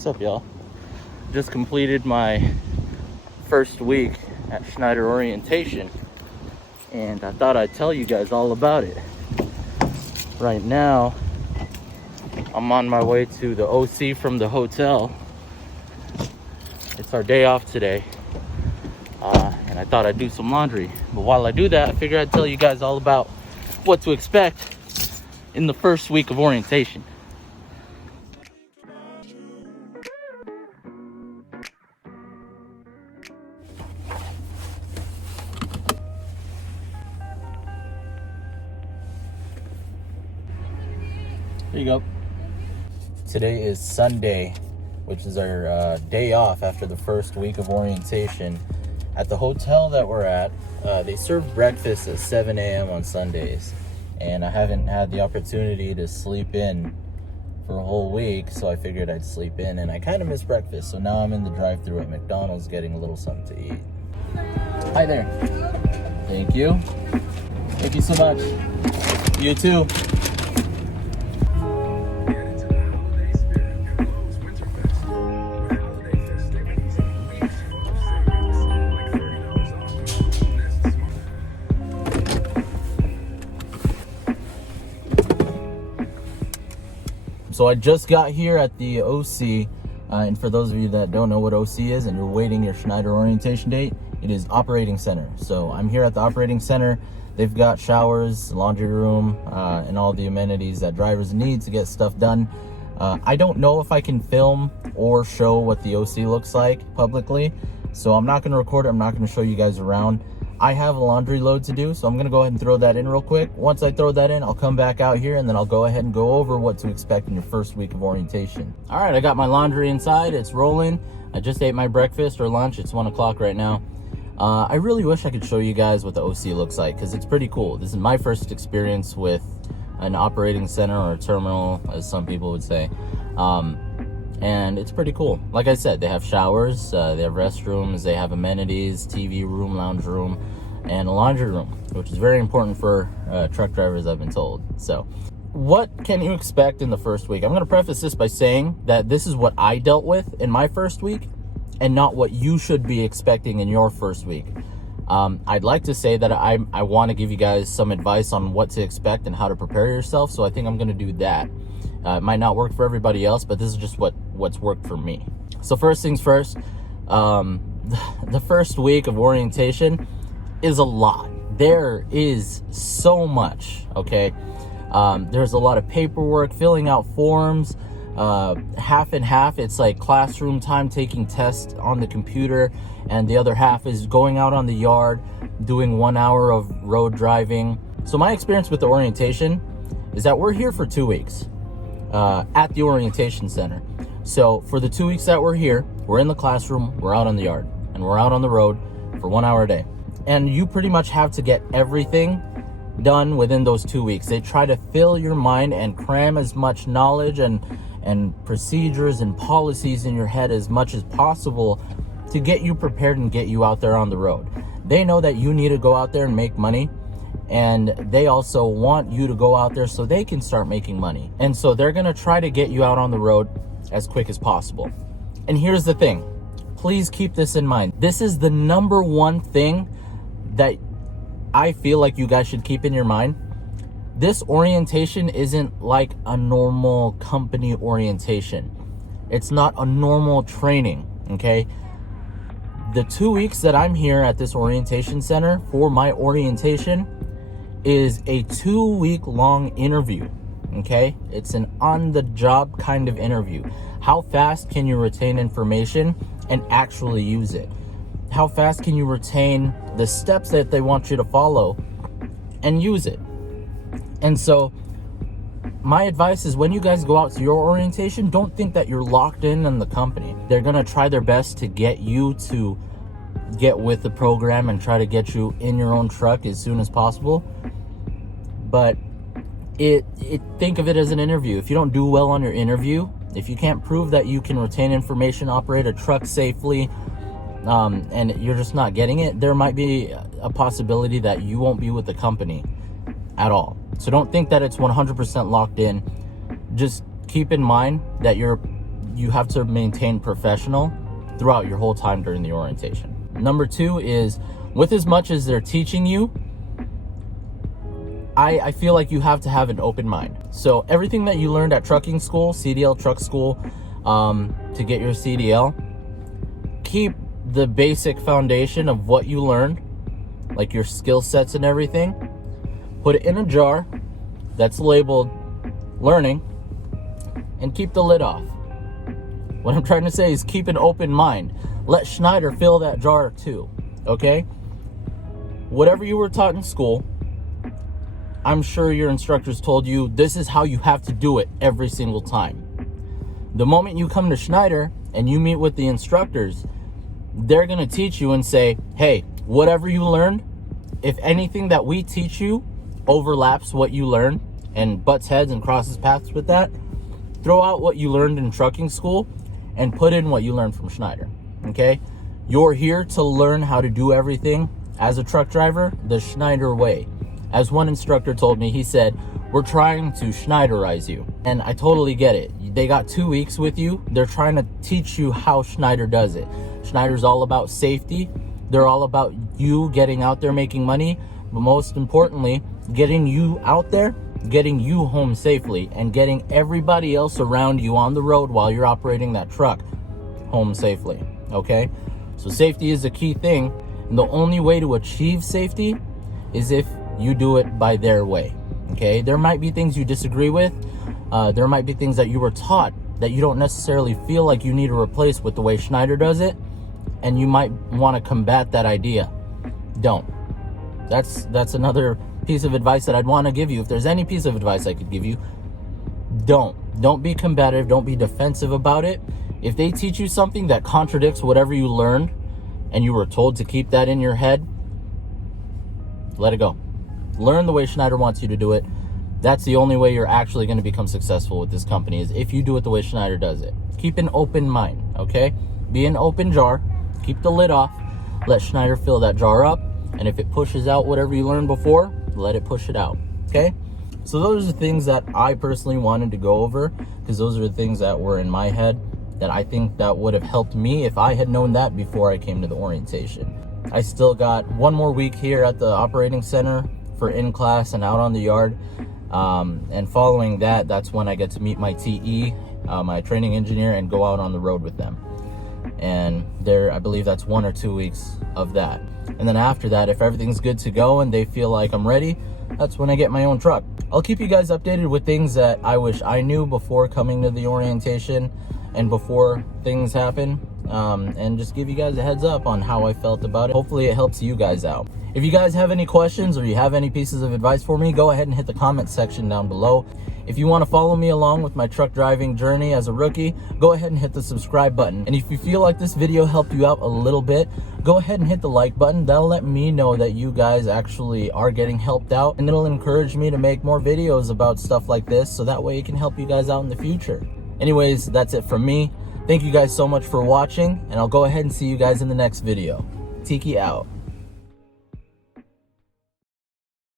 What's up, y'all? Just completed my first week at Schneider orientation, and I thought I'd tell you guys all about it. Right now, I'm on my way to the OC from the hotel. It's our day off today, and I thought I'd do some laundry. But while I do that, I figured I'd tell you guys all about what to expect in the first week of orientation. There you go. Today is Sunday, which is our day off after the first week of orientation. At the hotel that we're at, they serve breakfast at 7 a.m. on Sundays, and I haven't had the opportunity to sleep in for a whole week, so I figured I'd sleep in, and I kind of miss breakfast, so now I'm in the drive-thru at McDonald's getting a little something to eat. Hi there. Thank you. Thank you so much. You too. So I just got here at the OC, and for those of you that don't know what OC is and you're waiting your Schneider orientation date, it is operating center. So I'm here at the operating center. They've got showers, laundry room, and all the amenities that drivers need to get stuff done. I don't know if I can film or show what the OC looks like publicly, so I'm not going to record it. I'm not going to show you guys around. I have a laundry load to do, so I'm going to go ahead and throw that in real quick. Once I throw that in, I'll come back out here, and then I'll go ahead and go over what to expect in your first week of orientation. All right, I got my laundry inside. It's rolling. I just ate my breakfast or lunch. It's 1 o'clock right now. I really wish I could show you guys what the OC looks like, because it's pretty cool. This is my first experience with an operating center, or a terminal, as some people would say. And it's pretty cool. Like I said, they have showers, they have restrooms, they have amenities, TV room, lounge room, and a laundry room, which is very important for truck drivers, I've been told. So what can you expect in the first week? I'm going to preface this by saying that this is what I dealt with in my first week, and not what you should be expecting in your first week. I'd like to say that I want to give you guys some advice on what to expect and how to prepare yourself, so I think I'm going to do that. It might not work for everybody else, but this is just what's worked for me. So first things first, the first week of orientation is a lot. There is so much, okay? There's a lot of paperwork, filling out forms, half and half. It's like classroom time, taking tests on the computer, and the other half is going out on the yard, doing 1 hour of road driving. So my experience with the orientation is that we're here for 2 weeks. At the orientation center. So for the 2 weeks that we're here, we're in the classroom, we're out on the yard, and we're out on the road for 1 hour a day. And you pretty much have to get everything done within those 2 weeks. They try to fill your mind and cram as much knowledge and procedures and policies in your head as much as possible to get you prepared and get you out there on the road. They know that you need to go out there and make money, and they also want you to go out there so they can start making money. And so they're going to try to get you out on the road as quick as possible. And here's the thing. Please keep this in mind. This is the number one thing that I feel like you guys should keep in your mind. This orientation isn't like a normal company orientation. It's not a normal training, okay? The 2 weeks that I'm here at this orientation center for my orientation is a 2-week-long interview, okay? It's an on-the-job kind of interview. How fast can you retain information and actually use it? How fast can you retain the steps that they want you to follow and use it? And so my advice is, when you guys go out to your orientation, don't think that you're locked in on the company. They're going to try their best to get you to get with the program and try to get you in your own truck as soon as possible. But think of it as an interview. If you don't do well on your interview, if you can't prove that you can retain information, operate a truck safely, and you're just not getting it, there might be a possibility that you won't be with the company at all. So don't think that it's 100% locked in. Just keep in mind that you you have to maintain professional throughout your whole time during the orientation. Number 2 is, with as much as they're teaching you, I feel like you have to have an open mind. So everything that you learned at trucking school, CDL truck school, to get your CDL, keep the basic foundation of what you learned, like your skill sets and everything, put it in a jar that's labeled learning, and keep the lid off. What I'm trying to say is keep an open mind. Let Schneider fill that jar too, okay? Whatever you were taught in school, I'm sure your instructors told you this is how you have to do it every single time. The moment you come to Schneider and you meet with the instructors, they're going to teach you and say, hey, whatever you learned, if anything that we teach you overlaps what you learned and butts heads and crosses paths with that, throw out what you learned in trucking school and put in what you learned from Schneider, okay? You're here to learn how to do everything as a truck driver the Schneider way. As one instructor told me, he said, we're trying to Schneiderize you. And I totally get it. They got 2 weeks with you. They're trying to teach you how Schneider does it. Schneider's all about safety. They're all about you getting out there making money. But most importantly, getting you out there, getting you home safely, and getting everybody else around you on the road while you're operating that truck home safely, okay? So safety is a key thing. And the only way to achieve safety is if you do it by their way, okay? There might be things you disagree with. There might be things that you were taught that you don't necessarily feel like you need to replace with the way Schneider does it, and you might want to combat that idea. Don't. That's another piece of advice that I'd want to give you. If there's any piece of advice I could give you, don't be combative. Don't be defensive about it. If they teach you something that contradicts whatever you learned and you were told to keep that in your head, let it go. Learn the way Schneider wants you to do it. That's the only way you're actually going to become successful with this company, is if you do it the way Schneider does it. Keep an open mind, okay? Be an open jar. Keep the lid off. Let Schneider fill that jar up. And if it pushes out whatever you learned before, let it push it out, okay? So those are the things that I personally wanted to go over, because those are the things that were in my head that I think that would have helped me if I had known that before I came to the orientation. I still got 1 more week here at the operating center for in class and out on the yard. And following that, that's when I get to meet my TE, my training engineer, and go out on the road with them. And I believe that's 1 or 2 weeks of that. And then after that, if everything's good to go and they feel like I'm ready, that's when I get my own truck. I'll keep you guys updated with things that I wish I knew before coming to the orientation and before things happen, and just give you guys a heads up on how I felt about it. Hopefully it helps you guys out. If you guys have any questions or you have any pieces of advice for me, go ahead and hit the comment section down below. If you want to follow me along with my truck driving journey as a rookie, go ahead and hit the subscribe button. And if you feel like this video helped you out a little bit, go ahead and hit the like button. That'll let me know that you guys actually are getting helped out, and it'll encourage me to make more videos about stuff like this, so that way it can help you guys out in the future. Anyways, that's it from me. Thank you guys so much for watching, and I'll go ahead and see you guys in the next video. Tiki out.